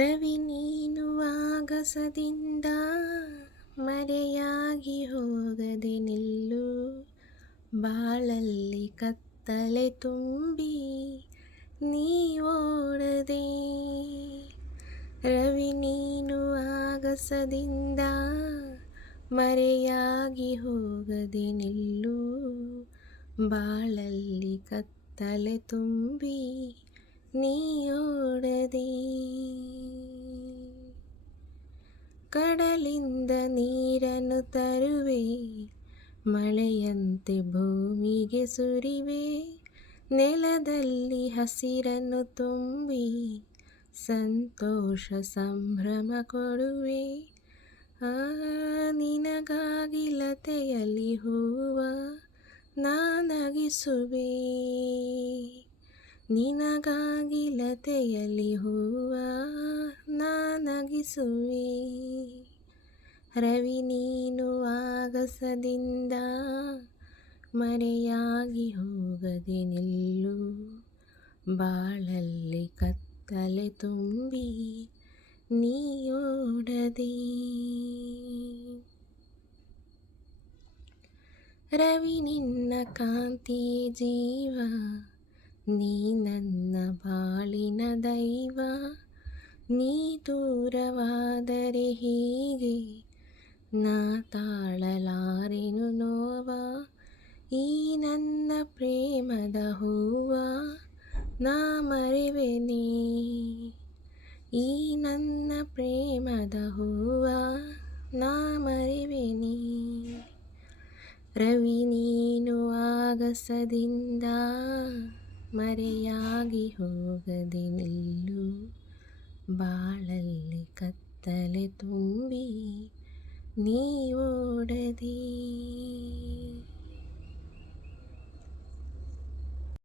ರವಿ ನೀನು ಆಗಸದಿಂದ ಮರೆಯಾಗಿ ಹೋಗದೆ ನಿಲ್ಲು, ಬಾಳಲ್ಲಿ ಕತ್ತಲೆ ತುಂಬಿ ನೀ ಓಡದೆ. ರವಿ ನೀನು ಆಗಸದಿಂದ ಮರೆಯಾಗಿ ಹೋಗದೆ ನಿಲ್ಲು, ಬಾಳಲ್ಲಿ ಕತ್ತಲೆ ತುಂಬಿ ನೀ ಓಡದೆ. ಕಡಲಿಂದ ನೀರನ್ನು ತರುವೆ, ಮಳೆಯಂತೆ ಭೂಮಿಗೆ ಸುರಿವೆ, ನೆಲದಲ್ಲಿ ಹಸಿರನ್ನು ತುಂಬಿ ಸಂತೋಷ ಸಂಭ್ರಮ ಕೊಡುವೆ. ನಿನಗಾಗಿ ಲತೆಯಲ್ಲಿ ಹೂವ ನಾನಗಿಸುವೆ, ನಿನಗಾಗಿ ಲತೆಯಲ್ಲಿ ಹೂವ ನಾನಗಿಸುವೆ. ರವಿ ನೀನು ಆಗಸದಿಂದ ಮರೆಯಾಗಿ ಹೋಗದೆ ನಿಲ್ಲು, ಬಾಳಲ್ಲಿ ಕತ್ತಲೆ ತುಂಬಿ ನೀ ಓಡದೆ. ರವಿ ನಿನ್ನ ಕಾಂತಿಯೇ ಜೀವ, ನೀ ನನ್ನ ಬಾಳಿನ ದೈವ. ನೀ ದೂರವಾದರೆ ಹೀಗೆ ನಾ ತಾಳಲಾರೆನು ನೋವ. ಈ ನನ್ನ ಪ್ರೇಮದ ಹೂವ ನಾ ಮರೆವೆನೇ, ಈ ನನ್ನ ಪ್ರೇಮದ ಹೂವ ನಾ ಮರೆವೆನೇ. ರವಿ ನೀನು ಆಗಸದಿಂದ ಮರೆಯಾಗಿ ಹೋಗದೆ ನಿಲ್ಲು, ಬಾಳಲ್ಲಿ ಕತ್ತಲೆ ತುಂಬಿ ನೀ ಓಡದೆ.